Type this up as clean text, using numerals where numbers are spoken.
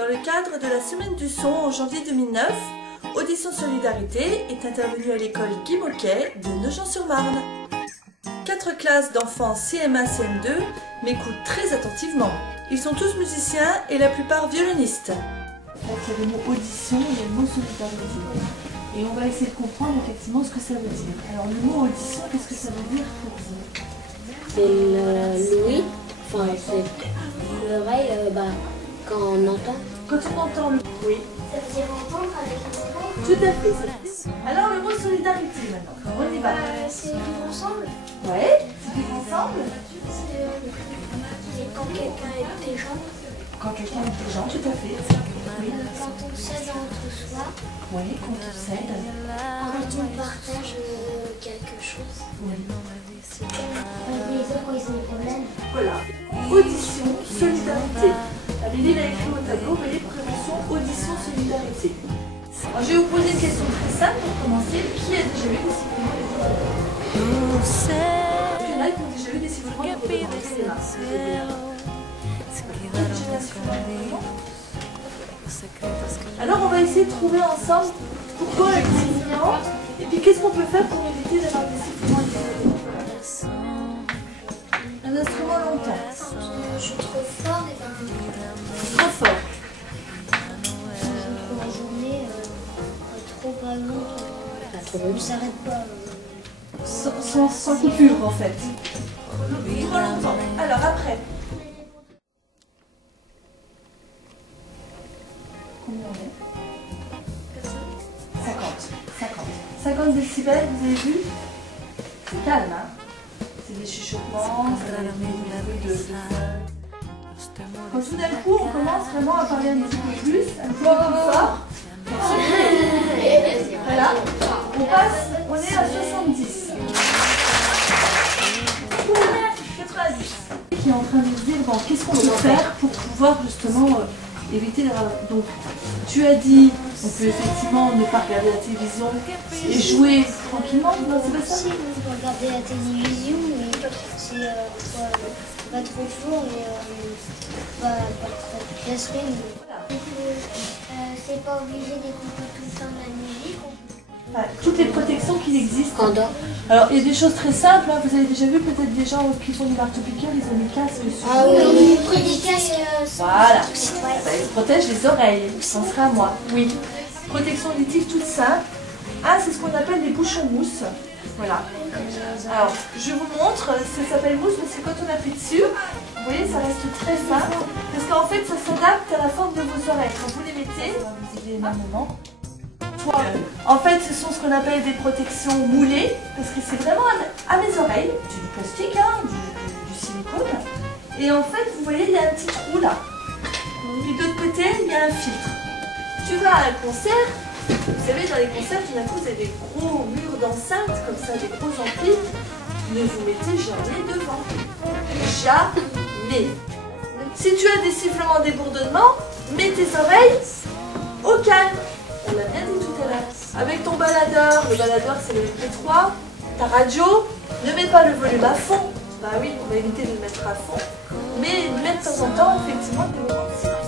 Dans le cadre de la Semaine du son en janvier 2009, Audition Solidarité est intervenue à l'école Guy Moquet de Nogent-sur-Marne. 4 classes d'enfants CM1, CM2 m'écoutent très attentivement. Ils sont tous musiciens et la plupart violonistes. Il y a le mot audition et le mot solidarité. Et on va essayer de comprendre effectivement ce que ça veut dire. Alors le mot audition, qu'est-ce que ça veut dire pour vous? C'est l'ouïe, enfin c'est l'oreille quand on entend. Quand on entend le bruit. Ça veut dire entendre avec un mot. Tout à fait. Alors le mot solidarité maintenant, on y va. C'est vivre ensemble. Ouais, c'est vivre ensemble. C'est quand quelqu'un aide des gens. Quand quelqu'un aide des gens, tout à fait. Oui. Quand on s'aide entre soi. Oui, quand on s'aide. Quand on partage quelque chose. Oui. Les autres quand ils ont des problèmes. Voilà. Audition, solidarité. Amélie l'a écrit au tableau, vous voyez, prévention, audition, solidarité. Alors, je vais vous poser une question très simple pour commencer. Qui a déjà eu des sifflements de vos Il y en a qui ont déjà eu des sifflements de vos Alors, on va essayer de trouver ensemble pourquoi les sifflements et puis qu'est-ce qu'on peut faire pour éviter d'avoir des sifflements de vos un instrument longtemps. Quand je joue trop fort, et Trop fort. quand la journée, trop par exemple, on ne s'arrête pas. Sans coupure en fait. Trop longtemps. Alors après. Combien on est 50 décibels, vous avez vu? C'est calme, hein? C'est des chuchotements, c'est des bruits de... Quand tout d'un coup on commence vraiment à parler un petit peu plus, un petit peu plus fort. Voilà, on passe, on est à 70. 90. Qui est en train de nous dire, bon, qu'est-ce qu'on peut faire pour pouvoir justement éviter d'avoir... Donc, tu as dit, on peut effectivement ne pas regarder la télévision et jouer tranquillement, non, c'est pas ça? Si, on peut regarder la télévision, mais c'est pas trop fort et pas trop toute la semaine. C'est pas obligé d'écouter tout le temps de la musique. Enfin, toutes les protections qui existent. Quand on dort. Alors, il y a des choses très simples, hein. Vous avez déjà vu peut-être des gens qui font du marteau-piqueur, ils ont des casques sur. Ah oui. On prend des casques. Voilà. Ils protègent les oreilles, ça sera à moi. Oui. Protection auditive toute simple. Ah, c'est ce qu'on appelle des bouchons mousse. Voilà. Alors, je vous montre, ça s'appelle mousse parce que quand on appuie dessus, vous voyez, ça reste très fin. Parce qu'en fait, ça s'adapte à la forme de vos oreilles. Quand vous les mettez, on va vous aider énormément. En fait, ce sont ce qu'on appelle des protections moulées, parce que c'est vraiment à mes oreilles, du plastique, hein, du silicone. Et en fait, vous voyez, il y a un petit trou là. Puis de l'autre côté, il y a un filtre. Tu vas à un concert, vous savez, dans les concerts, tout d'un coup, vous avez des gros murs d'enceinte, comme ça, des gros amplis. Ne vous mettez jamais devant. Jamais. Si tu as des sifflements, des bourdonnements, mets tes oreilles au calme. On l'a bien dit tout à l'heure. Avec ton baladeur, le baladeur c'est le MP3, ta radio, ne mets pas le volume à fond. Bah oui, on va éviter de le mettre à fond. Mais mettre de temps en temps, effectivement, des moments de silence.